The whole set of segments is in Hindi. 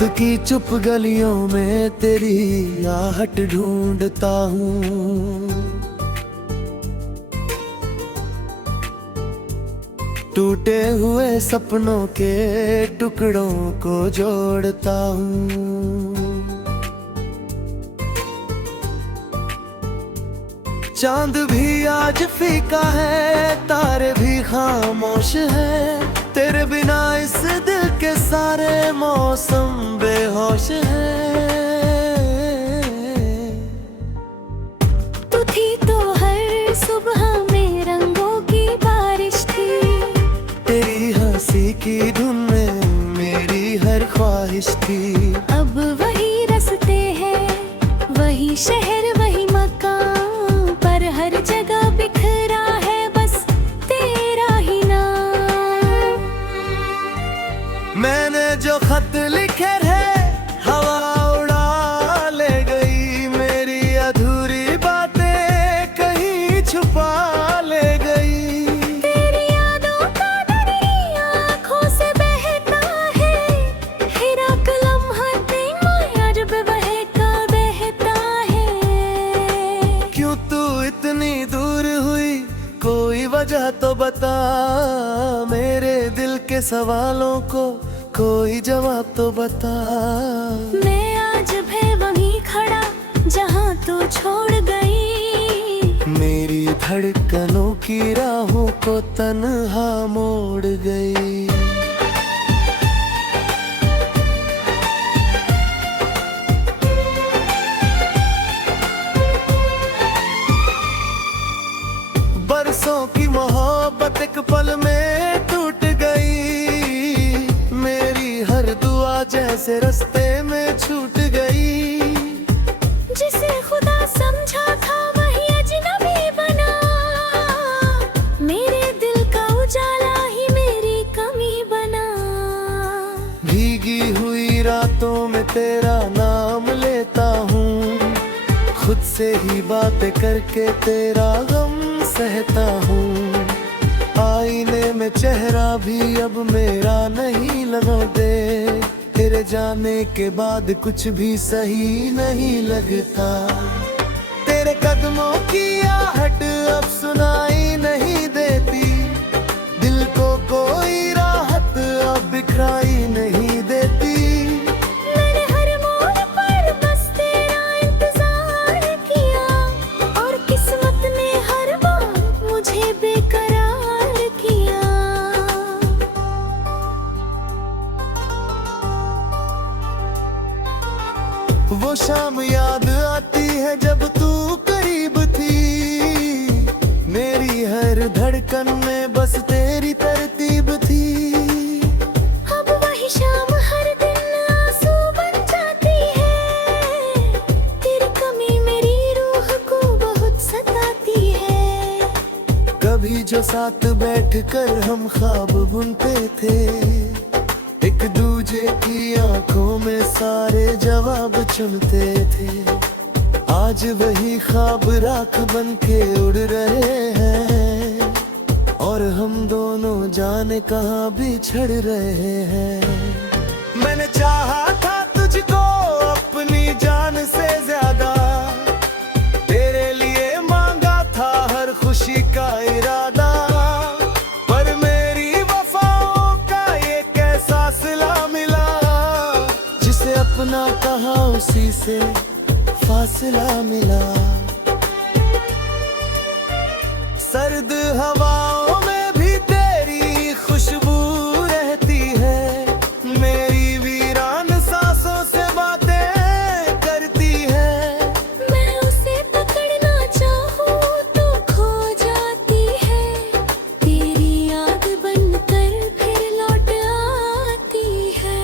रात की चुप गलियों में तेरी आहट ढूंढता हूँ। टूटे हुए सपनों के टुकड़ों को जोड़ता हूँ। चांद भी आज फीका है, तारे भी खामोश हैं। तेरे बिना इस दिल के सारे मौसम बेहोश हैं। तू थी तो हर सुबह में रंगों की बारिश थी। तेरी हंसी की धुन में मेरी हर ख्वाहिश थी। अब वही रास्ते हैं, वही शहर, वही मकान, पर हर जगह बिखरा है बस तेरा ही नाम। मैंने जो खत लिखे थे हवा उड़ा ले गई। मेरी अधूरी बातें कहीं छुपा ले गई। तेरी यादों का दरिया आँखों से बहता है। हर एक लम्हा तेरा जब बहता बहता है। क्यों तू इतनी दूर हुई, कोई वजह तो बता। मेरे दिल के सवालों को कोई जवाब तो बता। मैं आज भी वहीं खड़ा जहाँ तू छोड़ गई। मेरी धड़कनों की राहों को तन्हा मोड़ गई। बरसों की मोहब्बत एक पल में टूट गई। मेरी हर दुआ जैसे रास्ते में छूट गई। जिसे खुदा समझा था वही अजनबी बना। मेरे दिल का उजाला ही मेरी कमी बना। भीगी हुई रातों में तेरा नाम लेता हूँ। खुद से ही बातें करके तेरा गम सहता हूँ। आईने में चेहरा भी अब मेरा नहीं लगा दे। तेरे जाने के बाद कुछ भी सही नहीं लगता। तेरे कदमों की आहट अब सुनाई नहीं देती। दिल को कोई राहत अब बिखराई नहीं देती। मैंने हर मोड़ पर बस तेरा इंतजार किया, और किस्मत ने हर बार मुझे बेकरार किया। वो शाम याद आती है जब तू करीब थी। मेरी हर धड़कन में बस तेरी तरतीब थी। अब वही शाम हर दिन आंसू बन जाती है। तेरी कमी मेरी रूह को बहुत सताती है। कभी जो साथ बैठकर हम ख्वाब बुनते थे, एक दूजे की आंखों में सारे जवाब चुनते थे। आज वही ख्वाब राख बन के उड़ रहे हैं, और हम दोनों जाने कहाँ बिछड़ रहे हैं। मैंने चाहा था तुझको अपनी जान से ज्यादा। तेरे लिए मांगा था हर खुशी का इरादा। पर मेरी वफाओं का ये कैसा सिला मिला। जिसे अपना कहा उसी से फासला मिला। सर्द हवाओं में भी तेरी खुशबू रहती है। मेरी वीरान सांसों से बातें करती है। मैं उसे पकड़ना चाहूँ तो खो जाती है। तेरी याद बनकर फिर लौट आती है।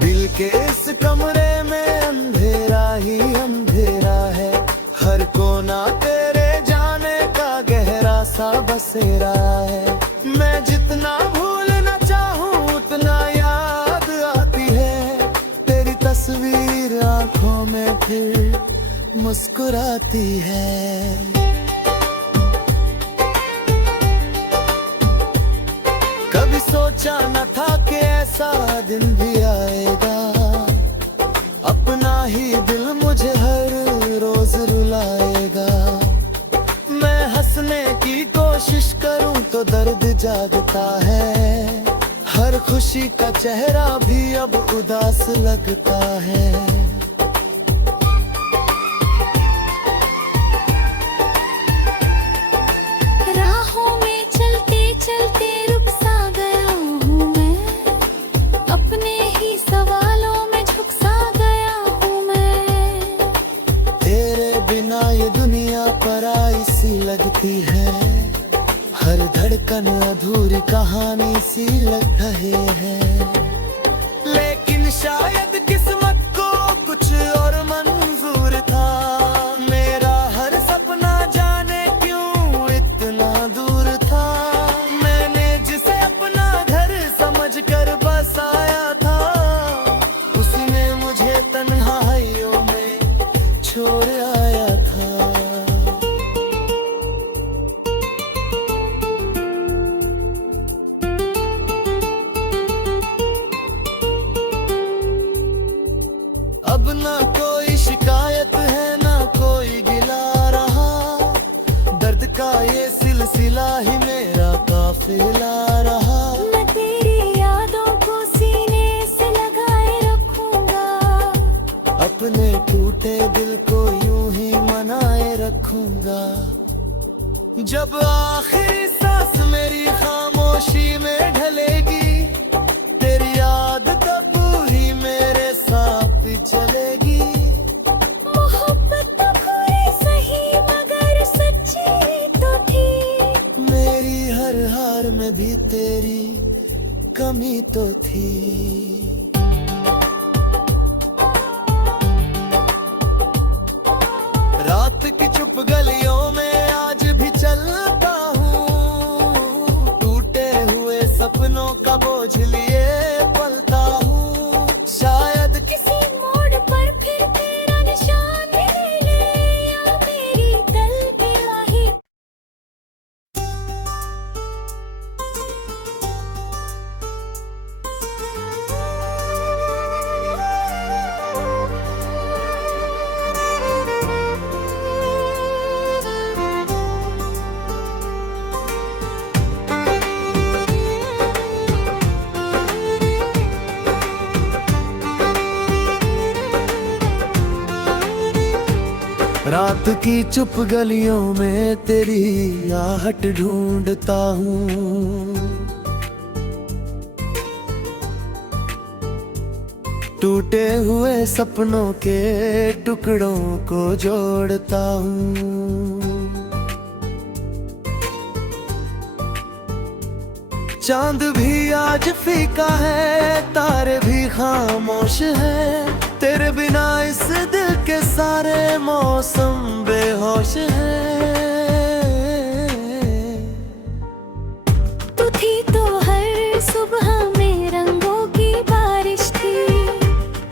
दिल के इस कमरे में अंधेरा ही अंधेरा है। हर कोना तेरे जाने का गहरा सा बसेरा है। मैं जितना भूलना चाहूँ उतना याद आती है। तेरी तस्वीर आंखों में फिर मुस्कुराती है। कभी सोचा न था कि ऐसा दिन भी आएगा, अपना ही दिल मुझे हर रोज रुलाएगा। मैं हंसने की कोशिश करूं तो दर्द जागता है, हर खुशी का चेहरा भी अब उदास लगता है। राहों में चलते चलते रुक सा गया हूँ मैं, अपने ही सवालों में झुक सा गया हूँ मैं। तेरे बिना ये दुनिया पराई सी लगती है, हर धड़कन अधूरी कहानी सी लग रही है। लेकिन शायद किस्मत को कुछ और मंजूर था, मेरा हर सपना जाने क्यों इतना दूर था। मैंने जिसे अपना घर समझकर बसाया था, उसने मुझे तन्हाइयों में छोड़ आया था। अब ना कोई शिकायत है ना कोई गिला रहा, दर्द का ये सिलसिला ही मेरा काफिला रहा। मैं तेरी यादों को सीने से लगाए रखूंगा, अपने टूटे दिल को यूं ही मनाए रखूंगा। जब आखिरी सांस मेरी खामोशी में ढलेगी, तेरी याद तो पूरी मेरे साथ चलेगी। मोहब्बत तो पूरी सही मगर सच्ची तो थी, मेरी हर हार में भी तेरी कमी तो थी। रात की चुप गलियों में आज भी चलता हूँ, टूटे हुए सपनों का बोझ लिए पलता हूँ। शायद किसी मोड़ पर फिर तेरा निशान मिले, या मेरी तलवाही। रात की चुप गलियों में तेरी आहट ढूंढता हूँ, टूटे हुए सपनों के टुकड़ों को जोड़ता हूँ। चांद भी आज फीका है, तारे भी खामोश हैं, तेरे बिना इस दिल के सारे मौसम बेहोश हैं। तू थी तो हर सुबह में रंगों की बारिश थी,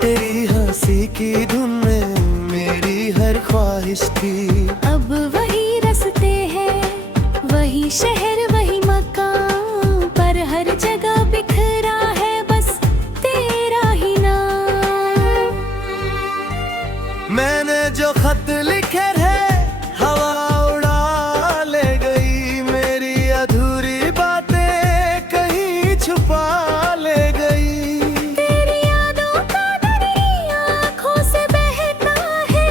तेरी हंसी की धुन में मेरी हर ख्वाहिश थी। अब वही रास्ते हैं, वही शहर वही मकान, पर हर जगह बिखरा है बस तेरा ही नाम। मैंने जो खत लिखे थे हवा उड़ा ले गई, मेरी अधूरी बातें कहीं छुपा ले गई। तेरी यादों का दरिया आँखों से बहता है,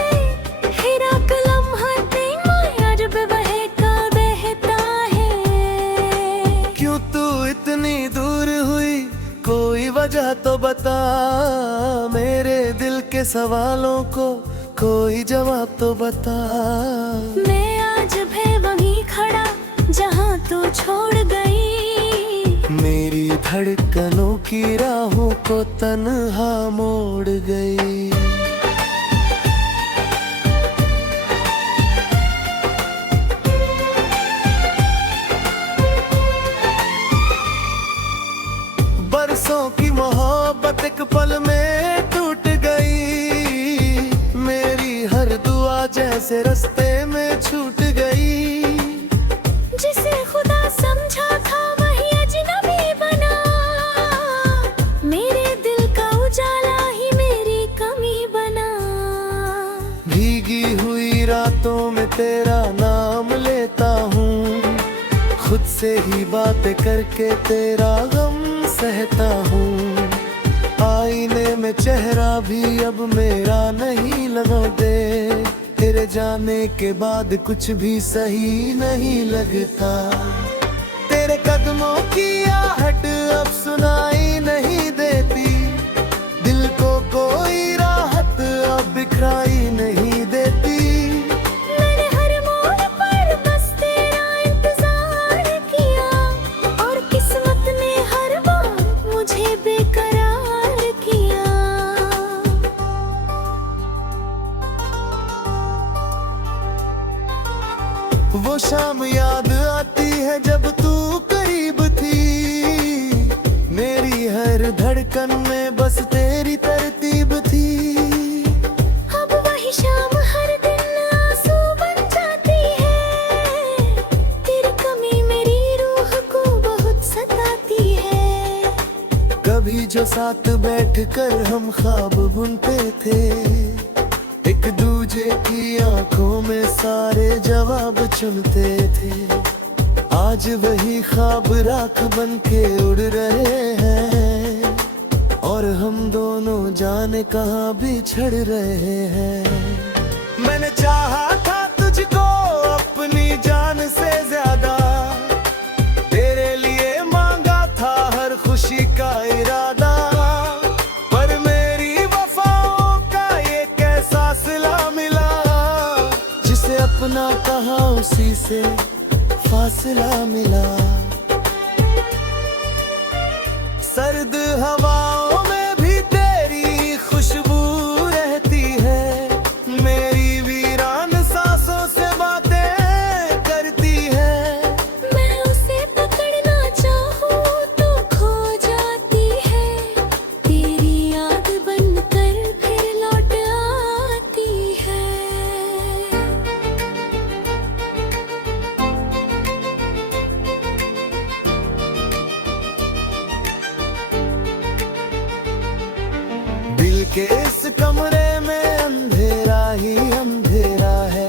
हर एक लम्हा तेरा जब बहता बहता है। क्यों तू इतनी दूर हुई, कोई वजह तो बता, मेरे दिल के सवालों को कोई जवाब तो बता। मैं आज भी वहीं खड़ा जहाँ तू छोड़ गई, मेरी धड़कनों की राहों को तन्हा मोड़ गई। बरसों की मोहब्बत एक पल में टूट गई, मेरी हर दुआ जैसे से रास्ते में छूट गई। जिसे खुदा समझा था वही अजनबी बना, मेरे दिल का उजाला ही मेरी कमी बना। भीगी हुई रातों में तेरा नाम लेता हूँ, खुद से ही बातें करके तेरा गम सहता हूँ। आईने में चेहरा भी अब मेरा नहीं लगा दे, तेरे जाने के बाद कुछ भी सही नहीं लगता। तेरे कदमों की आहट अब सुनाई नहीं देती, दिल को कोई राहत अब बिखराई नहीं देती। मैंने हर मोड़ पर बस तेरा इंतजार किया, और किस्मत ने हर बार मुझे बेकरार किया। वो शाम याद आती है जब तू करीब थी, मेरी हर धड़कन में बस तेरी तरतीब थी। अब वही शाम हर दिन आंसू बन जाती है, तेरी कमी मेरी रूह को बहुत सताती है। कभी जो साथ बैठकर हम ख्वाब बुनते थे, एक दूजे की आंखों में सारे जवाब चुनते थे। आज वही ख्वाब राख बन के उड़ रहे हैं, और हम दोनों जाने कहाँ बिछड़ रहे हैं। मैंने चाहा था तुझको अपनी जान से ज्यादा, तेरे लिए मांगा था हर खुशी का इरादा। पर मेरी वफाओं का ये कैसा सिला मिला, जिसे अपना कहा उसी से फासला मिला। सर्द हवाओं में भी तेरी खुशबू रहती है, मेरी वीरान सांसों से बातें करती है। मैं उसे पकड़ना चाहूँ तो खो जाती है, तेरी याद बनकर फिर लौट आती है। दिल के इस कमरे में अंधेरा ही अंधेरा है,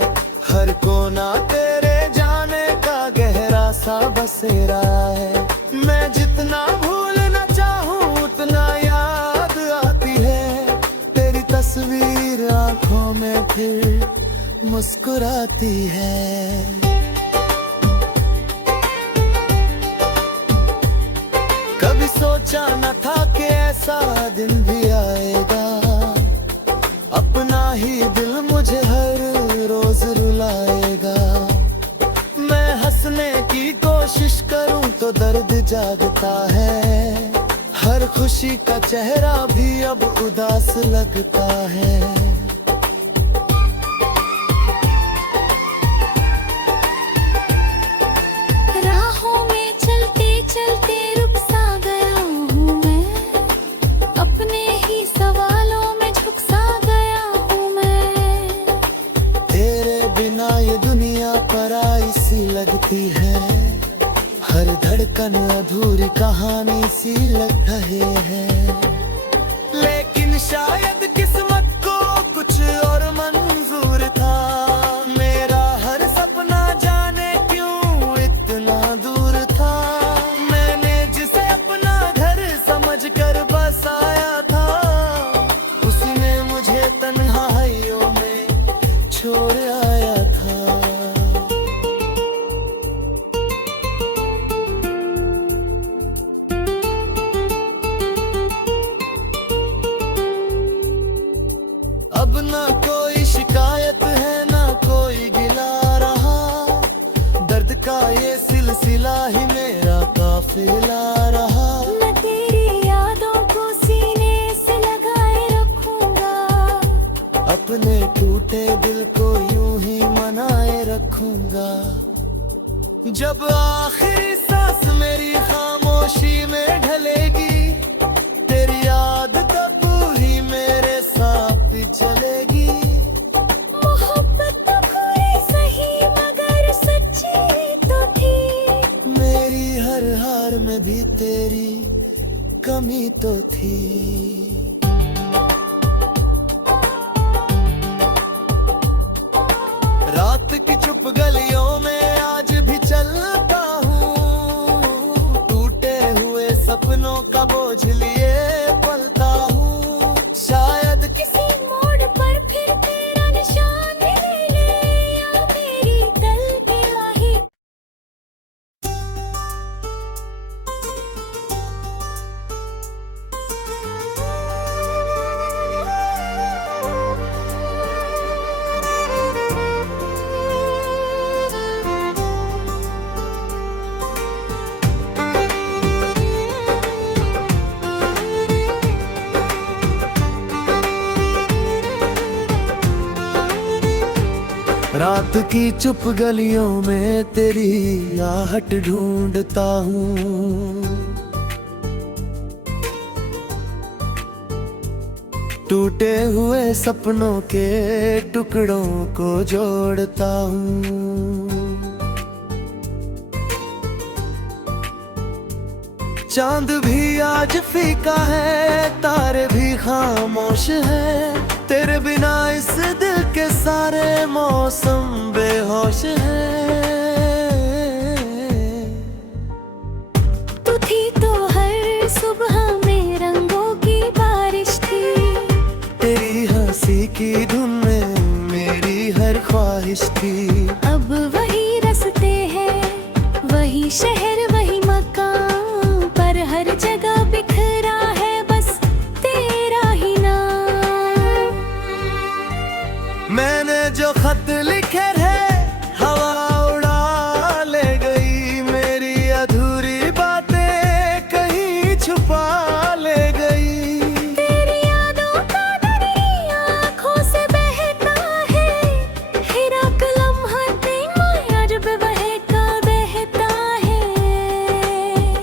हर कोना तेरे जाने का गहरा सा बसेरा है। मैं जितना भूलना चाहूँ उतना याद आती है, तेरी तस्वीर आंखों में फिर मुस्कुराती है। कभी सोचा न था कि ऐसा दिन भी आएगा, अपना ही दिल मुझे हर रोज रुलाएगा। मैं हंसने की कोशिश करूं तो दर्द जागता है, हर खुशी का चेहरा भी अब उदास लगता है। राहों में चलते चलते रुक सा गया हूँ मैं, अपने ही सवालों में झुक सा गया हूँ मैं। तेरे बिना ये दुनिया पराई सी लगती है, हर धड़कन अधूरी कहानी सी लग रही है। लेकिन शायद किस्मत को कुछ और मंजूर था, मेरा हर सपना जाने क्यों इतना दूर था। मैंने जिसे अपना घर समझकर बसाया था, उसने मुझे तन्हाइयों में छोड़ आया था। अब ना कोई शिकायत है ना कोई गिला रहा, दर्द का ये सिलसिला ही मेरा काफिला रहा। मैं तेरी यादों को सीने से लगाए रखूंगा, अपने टूटे दिल को यूं ही मनाए रखूंगा। जब आखिरी सांस मेरी खामोशी में ढलेगी, तेरी याद तब ही मेरे साथ चलेगी। मोहब्बत तब भी तेरी कमी तो थी। रात की चुप गलियों में आज भी चलता हूँ, टूटे हुए सपनों का बोझ लिए पलता हूँ। शायद किसी मोड़ पर फिर तेरा निशान मिले या मेरी दिल की राहें। रात की चुप गलियों में तेरी आहट ढूंढता हूँ, टूटे हुए सपनों के टुकड़ों को जोड़ता हूँ। चांद भी आज फीका है, तारे भी खामोश हैं, तेरे बिना इस दिल के सारे मौसम बेहोश हैं। तू थी तो हर सुबह में रंगों की बारिश थी, तेरी हंसी की धुन में मेरी हर ख्वाहिश थी। अब वही रास्ते हैं, वही शहर वही मकान, पर हर जगह बिखरा है बस तेरा ही नाम। मैंने जो खत लिखे थे हवा उड़ा ले गई, मेरी अधूरी बातें कहीं छुपा ले गई। तेरी यादों का दरिया आँखों से बहता है, हर एक लम्हा तेरा जब बहता बहता है।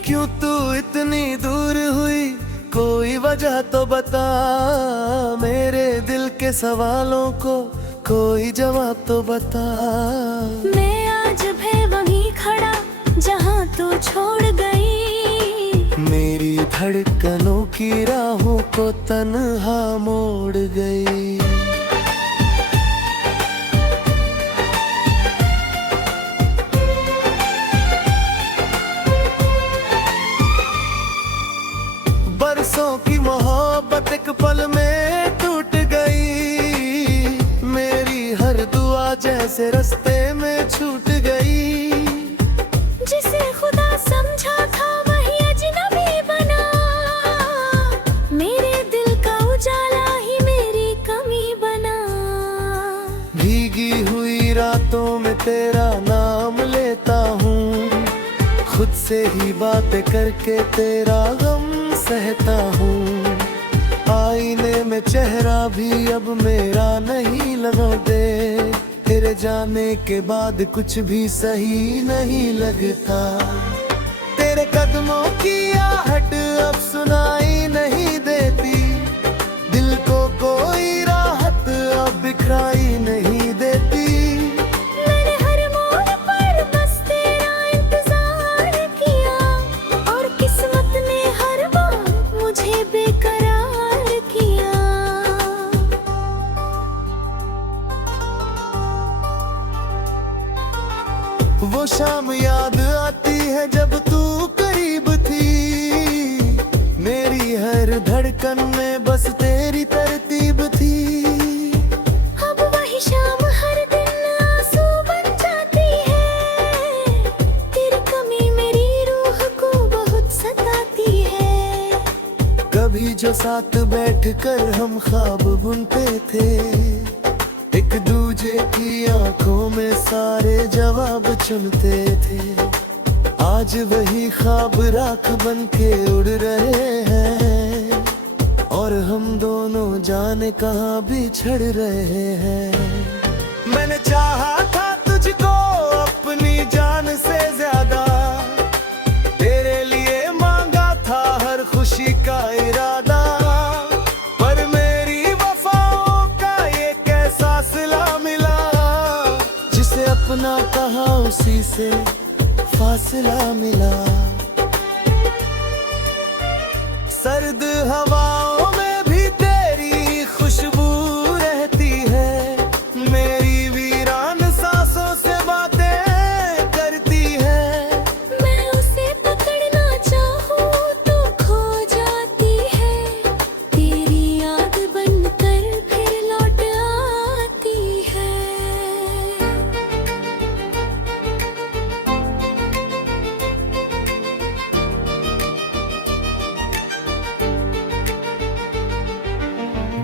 क्यों तू इतनी दूर हुई, कोई वजह तो बता, मेरे दिल के सवालों को कोई जवाब तो बता। मैं आज भी वहीं खड़ा जहाँ तू छोड़ गई, मेरी धड़कनों की राहों को तन्हा मोड़ गई। बरसों की मोहब्बत एक पल में टूट गई, मेरी हर दुआ जैसे रास्ते में छूट गई। जिसे खुदा समझा था वही अजनबी बना, मेरे दिल का उजाला ही मेरी कमी बना। भीगी हुई रातों में तेरा नाम लेता हूँ, खुद से ही बातें करके तेरा गम सहता हूँ। आईने में चेहरा भी अब मेरा नहीं लगा दे, तेरे जाने के बाद कुछ भी सही नहीं लगता। तेरे कदमों की आहट अब सुनाई नहीं देती, दिल को कोई राहत अब बिखराई नहीं देती। मैंने हर मोड़ पर बस तेरा इंतजार किया, और किस्मत ने हर बार मुझे बेकरार किया। वो शाम याद आती है जब तू करीब थी, मेरी हर धड़कन में बस तेरी तरतीब थी। अब वही शाम हर दिन आंसू बन जाती है, तेरी कमी मेरी रूह को बहुत सताती है। कभी जो साथ बैठकर हम ख्वाब बुनते थे, एक दूजे की आंखों में सारे जवाब चुनते थे, आज वही ख्वाब राख बन के उड़ रहे हैं, और हम दोनों जाने कहाँ बिछड़ रहे हैं। मैंने चाहा था तुझको अपनी जान से ज्यादा, तेरे लिए मांगा था हर खुशी का इरादा, पर मेरी वफाओं का ये कैसा सिला मिला, जिसे अपना कहा उसी से फासला मिला। सर्द हवाओं में भी तेरी खुशबू रहती है, मेरी वीरान सांसों से बातें करती है। मैं उसे पकड़ना चाहूँ तो खो जाती है, तेरी याद बनकर फिर लौट आती है।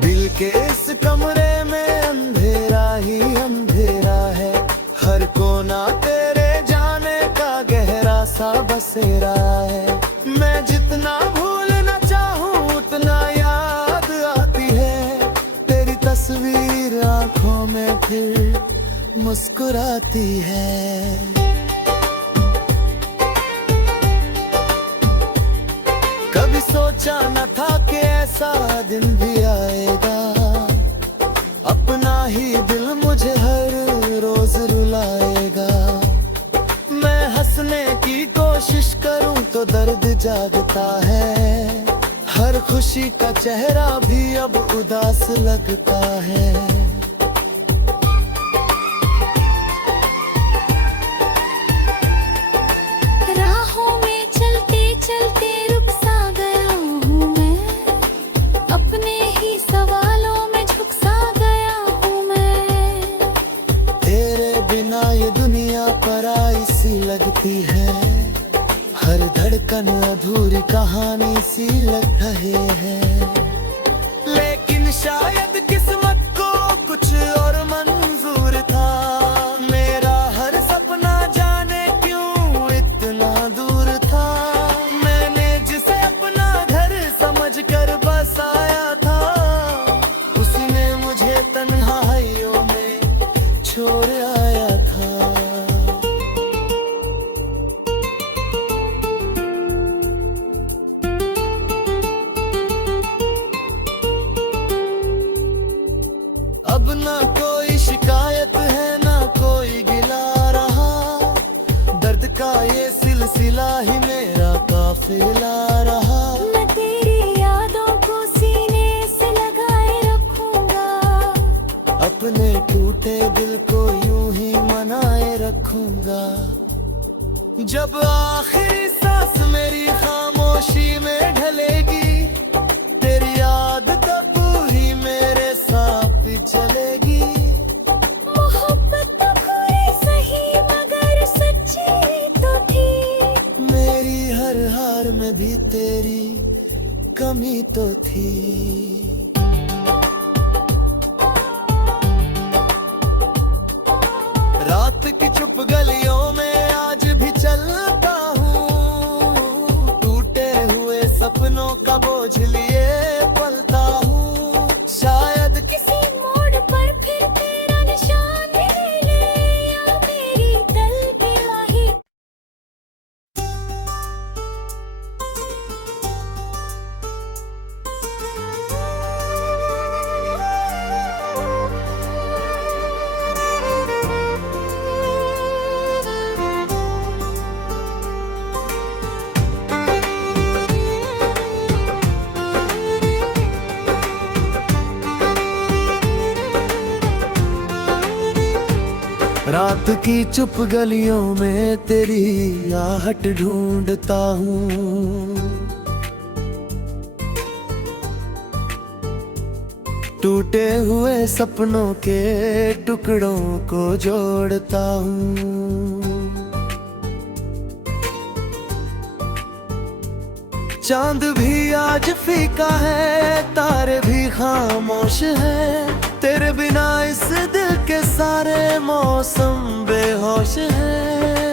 दिल के इस कमरे में अंधेरा ही अंधेरा है, हर कोना तेरे जाने का गहरा सा बसेरा है। मैं जितना भूलना चाहूँ उतना याद आती है, तेरी तस्वीर आंखों में फिर मुस्कुराती है। कभी सोचा न था कि ऐसा दिन भी आएगा, अपना ही दिल मुझे हर रोज रुलाएगा। मैं हंसने की कोशिश करूं तो दर्द जागता है, हर खुशी का चेहरा भी अब उदास लगता है। राहों में चलते चलते रुक सा गया हूँ मैं, अपने ही सवालों में झुक सा गया हूँ मैं। तेरे बिना ये दुनिया पराई सी लगती है, हर धड़कन अधूरी कहानी सी लग रही है। लेकिन शायद किस्मत को कुछ और मंजूर था, मेरा हर सपना जाने क्यों इतना दूर था। मैंने जिसे अपना घर समझकर बसाया था, उसने मुझे तन्हाइयों में छोड़ आया था। अब ना कोई शिकायत है ना कोई गिला रहा, दर्द का ये सिलसिला ही मेरा काफिला रहा। मैं तेरी यादों को सीने से लगाए रखूंगा, अपने टूटे दिल को यूं ही मनाए रखूंगा। जब आखिरी सांस मेरी खामोशी में ढलेगी, तेरी याद तो पूरी मेरे साथ चलेगी। मोहब्बत तो बुरी सही मगर सच्ची तो थी, मेरी हर हार में भी तेरी कमी तो थी। रात की चुप गलियों में आज भी चलता हूँ, टूटे हुए सपनों का बोझ लिए पलता हूँ। शायद किसी मोड़ पर फिर तेरा निशान मिले या मेरी तलवाही। रात की चुप गलियों में तेरी आहट ढूंढता हूँ, टूटे हुए सपनों के टुकड़ों को जोड़ता हूँ। चांद भी आज फीका है, तारे भी खामोश हैं, तेरे बिना इस दिल के सारे मौसम बेहोश हैं।